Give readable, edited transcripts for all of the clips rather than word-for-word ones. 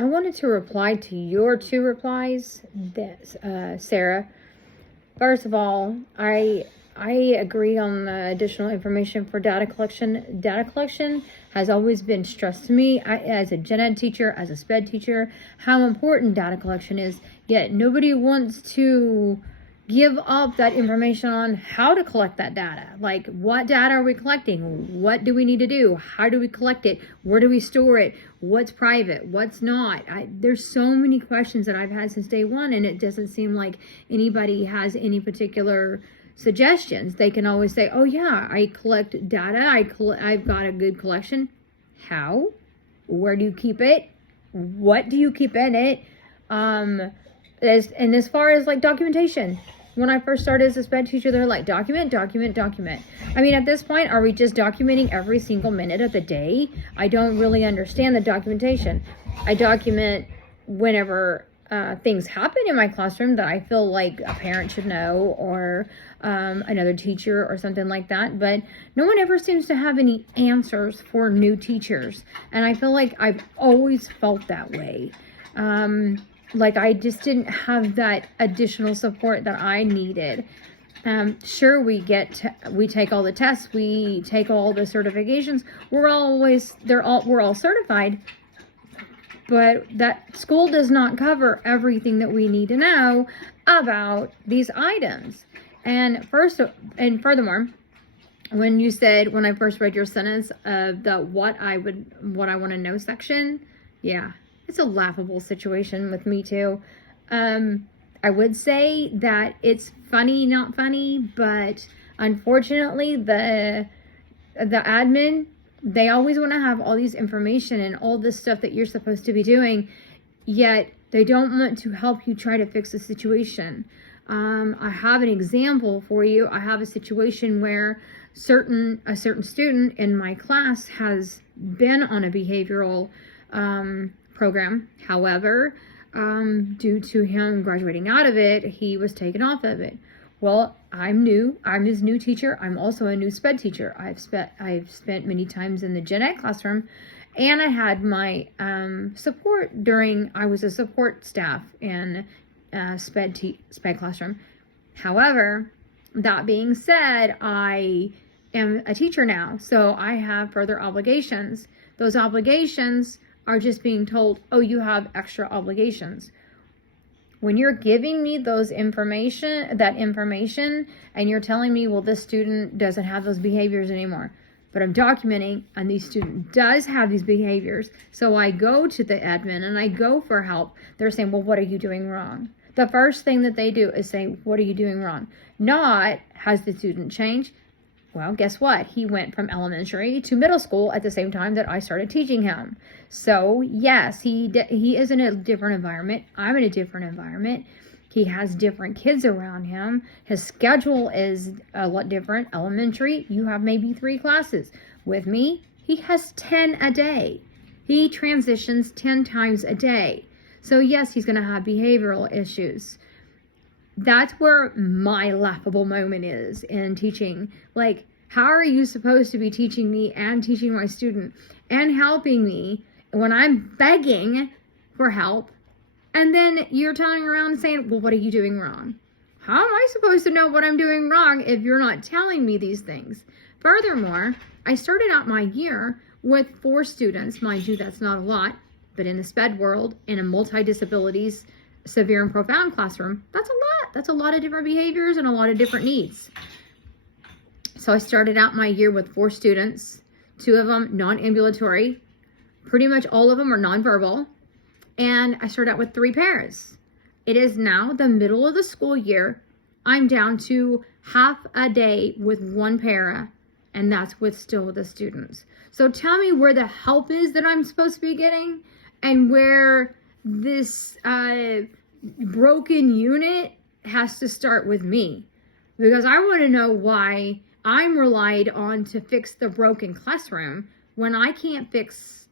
I wanted to reply to your two replies, Sarah. First of all, I agree on the additional information for data collection. Data collection has always been stressed to me as a gen ed teacher, as a sped teacher, how important data collection is, yet nobody wants to give up that information on how to collect that data. Like, what data are we collecting? What do we need to do? How do we collect it? Where do we store it? What's private? What's not? There's so many questions that I've had since day one, and it doesn't seem like anybody has any particular suggestions. They can always say, oh yeah, I collect data. I've got a good collection. How? Where do you keep it? What do you keep in it? As far as like documentation, when I first started as a sped teacher, they're like, document. I mean, at this point, are we just documenting every single minute of the day? I don't really understand the documentation. I document whenever things happen in my classroom that I feel like a parent should know, or another teacher or something like that. But no one ever seems to have any answers for new teachers. And I feel like I've always felt that way. Like I just didn't have that additional support that I needed. Sure, we take all the tests, we take all the certifications. We're all certified, but that school does not cover everything that we need to know about these items. And furthermore, when I first read your sentence of the what I want to know section, yeah. It's a laughable situation with me too. I would say that it's funny, not funny, but unfortunately the admin, they always want to have all these information and all this stuff that you're supposed to be doing, yet they don't want to help you try to fix the situation. I have an example for you. I have a situation where a certain student in my class has been on a behavioral program. However, due to him graduating out of it, he was taken off of it. Well, I'm his new teacher. I'm also a new sped teacher. I've spent many times in the gen ed classroom, and I had my support I was a support staff in sped classroom. However, that being said, I am a teacher now, so I have further obligations. Those obligations are just being told, oh, you have extra obligations. When you're giving me that information, and you're telling me, well, this student doesn't have those behaviors anymore, but I'm documenting, and this student does have these behaviors, so I go to the admin and I go for help. They're saying, well, what are you doing wrong? The first thing that they do is say, what are you doing wrong? Not, has the student changed? Well, guess what? He went from elementary to middle school at the same time that I started teaching him. So yes, he is in a different environment. I'm in a different environment. He has different kids around him. His schedule is a lot different. Elementary, you have maybe 3 classes. With me, he has 10 a day. He transitions 10 times a day. So yes, he's going to have behavioral issues. That's where my laughable moment is in teaching. Like, how are you supposed to be teaching me and teaching my student and helping me when I'm begging for help, and then you're turning around and saying, well, what are you doing wrong? How am I supposed to know what I'm doing wrong if you're not telling me these things? Furthermore, I started out my year with 4 students. Mind you, that's not a lot, but in the SPED world, in a multi-disabilities, severe and profound classroom, that's a lot. That's a lot of different behaviors and a lot of different needs. So I started out my year with 4 students, 2 of them non-ambulatory, pretty much all of them are nonverbal, and I started out with 3 paras. It is now the middle of the school year. I'm down to half a day with 1 para, and that's still with the students. So tell me where the help is that I'm supposed to be getting, and where this broken unit has to start with me, because I want to know why I'm relied on to fix the broken classroom when I can't fix,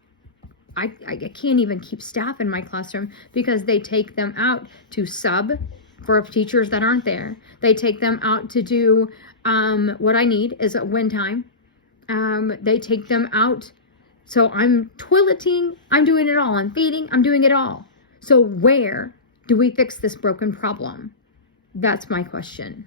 I can't even keep staff in my classroom because they take them out to sub for teachers that aren't there. They take them out to do what I need is at win time. They take them out So I'm toileting, I'm doing it all. I'm feeding, I'm doing it all. So where do we fix this broken problem? That's my question.